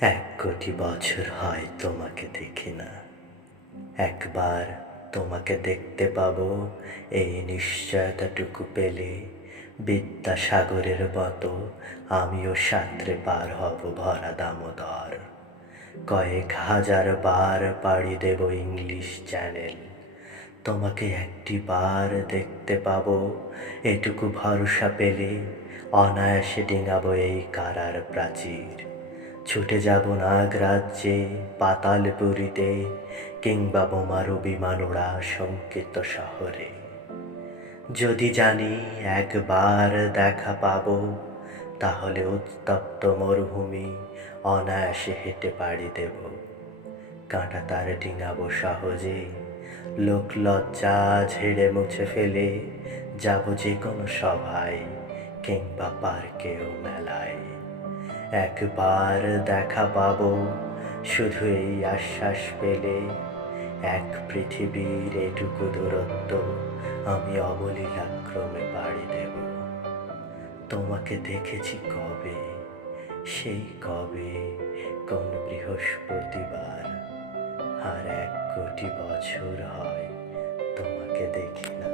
1 কোটি বছর হয় তোমাকে দেখি না, একবার তোমাকে দেখতে পাবো এই নিশ্চয়তাটুকু পেলে বিদ্যাসাগরের মতো আমিও সাঁতরে পার হব ভরা দামোদর। কয়েক হাজার বার পাড়ি দেব ইংলিশ চ্যানেল, তোমাকে একটিবার দেখতে পাবো এটুকু ভরসা পেলে অনায়াসে ডিঙাবো এই কারার প্রাচীর। ছুটে যাব নাগরাজ্যে পাতালপুরীতে, কিংবা বোমারু বিমান ওড়া শঙ্কিত শহরে। যদি জানি একবার দেখা পাবো, তাহলে উত্তপ্ত মরুভূমি অনায়াসে হেঁটে পাড়ি দেব। কাঁটা তার ডিঙাবো সহজে, লোক লজ্জা ঝেড়ে মুছে ফেলে যাব যে কোনো সভায় কিংবা পার্কেও মেলায়। একবার দেখা পাবো শুধু এই আশ্বাস পেলে, এক পৃথিবীর এটুকু দূরত্ব আমি অবলীলাক্রমে পাড়ি দেব। তোমাকে দেখেছি কবে, সেই কবে কোন বৃহস্পতিবার, আর 1 কোটি বছর হয় তোমাকে দেখি না।